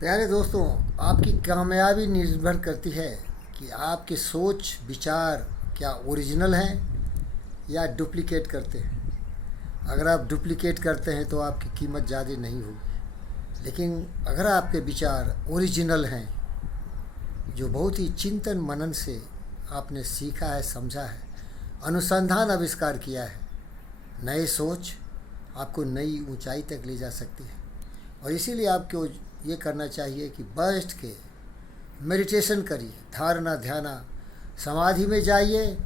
प्यारे दोस्तों, आपकी कामयाबी निर्भर करती है कि आपके सोच विचार क्या ओरिजिनल हैं या डुप्लिकेट करते हैं। अगर आप डुप्लिकेट करते हैं तो आपकी कीमत ज़्यादा नहीं होगी, लेकिन अगर आपके विचार ओरिजिनल हैं, जो बहुत ही चिंतन मनन से आपने सीखा है, समझा है, अनुसंधान आविष्कार किया है, नए सोच आपको नई ऊंचाई तक ले जा सकती है। और इसीलिए आपको ये करना चाहिए कि बैठ के मेडिटेशन करिए, धारणा ध्याना, समाधि में जाइए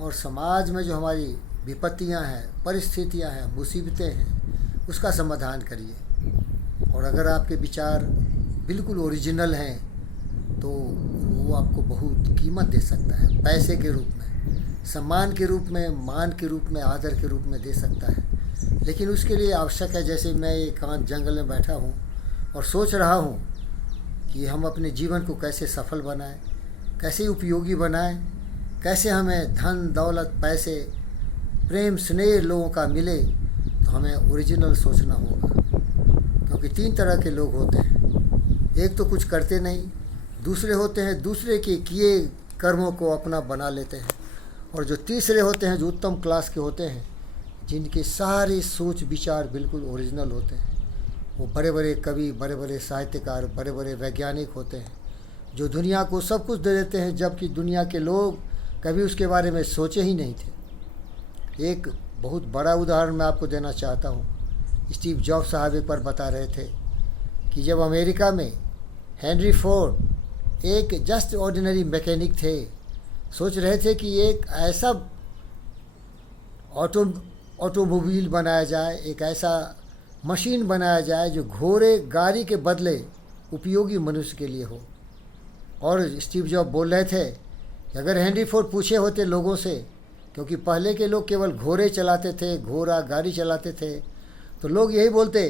और समाज में जो हमारी विपत्तियां हैं, परिस्थितियां हैं, मुसीबतें हैं, उसका समाधान करिए। और अगर आपके विचार बिल्कुल ओरिजिनल हैं तो वो आपको बहुत कीमत दे सकता है, पैसे के रूप में, सम्मान के रूप में, मान के रूप में, आदर के रूप में दे सकता है। लेकिन उसके लिए आवश्यक है, जैसे मैं एकांत जंगल में बैठा हूँ और सोच रहा हूँ कि हम अपने जीवन को कैसे सफल बनाएं, कैसे उपयोगी बनाएं, कैसे हमें धन दौलत पैसे प्रेम स्नेह लोगों का मिले, तो हमें ओरिजिनल सोचना होगा। क्योंकि तीन तरह के लोग होते हैं। एक तो कुछ करते नहीं, दूसरे होते हैं दूसरे के किए कर्मों को अपना बना लेते हैं, और जो तीसरे होते हैं जो उत्तम क्लास के होते हैं, जिनके सारे सोच विचार बिल्कुल ओरिजिनल होते हैं। वो बड़े बड़े कवि, बड़े बड़े साहित्यकार, बड़े बड़े वैज्ञानिक होते हैं, जो दुनिया को सब कुछ दे देते हैं, जबकि दुनिया के लोग कभी उसके बारे में सोचे ही नहीं थे। एक बहुत बड़ा उदाहरण मैं आपको देना चाहता हूँ। स्टीव जॉब्स साहब एक बार बता रहे थे कि जब अमेरिका में हेनरी फोर्ड एक जस्ट ऑर्डिनरी मैकेनिक थे, सोच रहे थे कि एक ऐसा ऑटोमोबाइल बनाया जाए, एक ऐसा मशीन बनाया जाए जो घोड़े गाड़ी के बदले उपयोगी मनुष्य के लिए हो। और स्टीव जॉब बोल रहे थे कि अगर हेनरी फोर्ड पूछे होते लोगों से, क्योंकि पहले के लोग केवल घोड़े चलाते थे, घोड़ा गाड़ी चलाते थे, तो लोग यही बोलते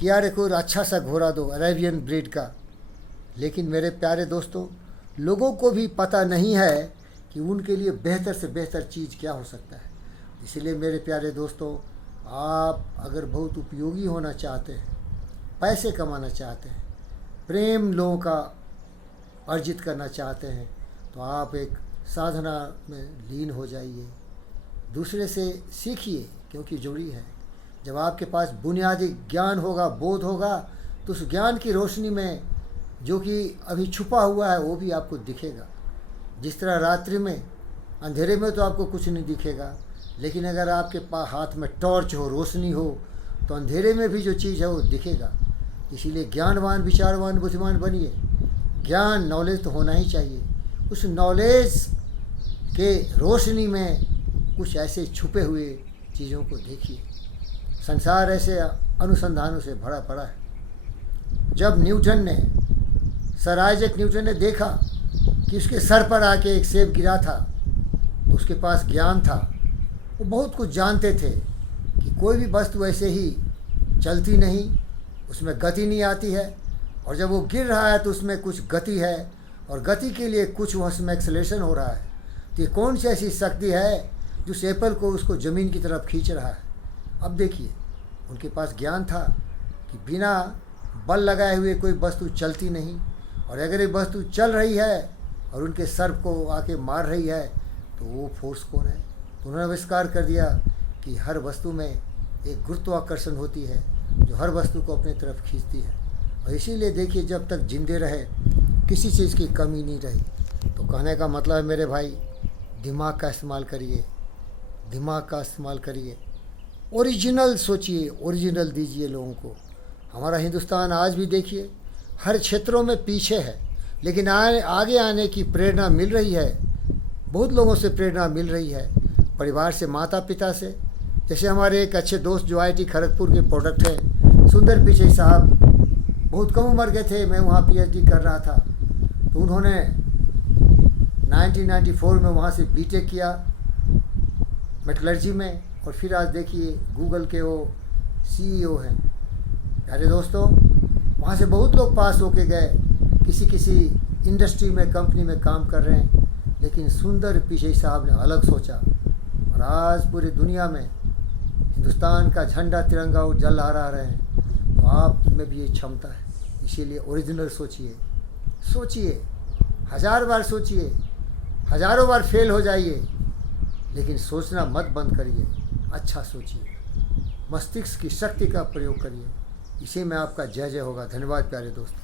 कि यार कोई अच्छा सा घोड़ा दो, अरेबियन ब्रीड का। लेकिन मेरे प्यारे दोस्तों, लोगों को भी पता नहीं है कि उनके लिए बेहतर से बेहतर चीज़ क्या हो सकता है। इसीलिए मेरे प्यारे दोस्तों, आप अगर बहुत उपयोगी होना चाहते हैं, पैसे कमाना चाहते हैं, प्रेम लोगों का अर्जित करना चाहते हैं, तो आप एक साधना में लीन हो जाइए, दूसरे से सीखिए, क्योंकि जरूरी है। जब आपके पास बुनियादी ज्ञान होगा, बोध होगा, तो उस ज्ञान की रोशनी में जो कि अभी छुपा हुआ है वो भी आपको दिखेगा। जिस तरह रात्रि में अंधेरे में तो आपको कुछ नहीं दिखेगा, लेकिन अगर आपके पास हाथ में टॉर्च हो, रोशनी हो, तो अंधेरे में भी जो चीज़ है वो दिखेगा। इसीलिए ज्ञानवान, विचारवान, बुद्धिमान बनिए। ज्ञान, नॉलेज तो होना ही चाहिए। उस नॉलेज के रोशनी में कुछ ऐसे छुपे हुए चीज़ों को देखिए। संसार ऐसे अनुसंधानों से भरा पड़ा है। जब सर आइजैक न्यूटन ने देखा कि उसके सर पर आके एक सेब गिरा था, तो उसके पास ज्ञान था, वो बहुत कुछ जानते थे कि कोई भी वस्तु ऐसे ही चलती नहीं, उसमें गति नहीं आती है, और जब वो गिर रहा है तो उसमें कुछ गति है, और गति के लिए कुछ उसमें एक्सेलरेशन हो रहा है। तो ये कौन सी ऐसी शक्ति है जो उस एप्पल को उसको ज़मीन की तरफ खींच रहा है। अब देखिए, उनके पास ज्ञान था कि बिना बल लगाए हुए कोई वस्तु चलती नहीं, और अगर एक वस्तु चल रही है और उनके सर को आके मार रही है, तो वो फोर्स कौन है। तो उन्होंने आविष्कार कर दिया कि हर वस्तु में एक गुरुत्वाकर्षण होती है जो हर वस्तु को अपनी तरफ खींचती है। और इसीलिए देखिए, जब तक जिंदे रहे किसी चीज़ की कमी नहीं रही। तो कहने का मतलब है मेरे भाई, दिमाग का इस्तेमाल करिए, दिमाग का इस्तेमाल करिए, ओरिजिनल सोचिए, ओरिजिनल दीजिए लोगों को। हमारा हिंदुस्तान आज भी देखिए हर क्षेत्रों में पीछे है, लेकिन आगे आने की प्रेरणा मिल रही है। बहुत लोगों से प्रेरणा मिल रही है, परिवार से, माता पिता से। जैसे हमारे एक अच्छे दोस्त जो IIT खड़गपुर के प्रोडक्ट हैं, सुंदर पिचई साहब, बहुत कम उम्र के थे, मैं वहाँ PhD कर रहा था, तो उन्होंने 1994 में वहाँ से BTech किया मेटलर्जी में, और फिर आज देखिए गूगल के वो CEO हैं। प्यारे दोस्तों, वहाँ से बहुत लोग पास होके गए, किसी इंडस्ट्री में, कंपनी में काम कर रहे हैं, लेकिन सुंदर पिचई साहब ने अलग सोचा, और आज पूरी दुनिया में हिंदुस्तान का झंडा तिरंगा जल लहरा रहे हैं। तो आप में भी ये क्षमता है। इसीलिए ओरिजिनल सोचिए, सोचिए, 1000 बार सोचिए, हज़ारों बार फेल हो जाइए, लेकिन सोचना मत बंद करिए, अच्छा सोचिए, मस्तिष्क की शक्ति का प्रयोग करिए। इसी में आपका जय जय होगा। धन्यवाद प्यारे दोस्त।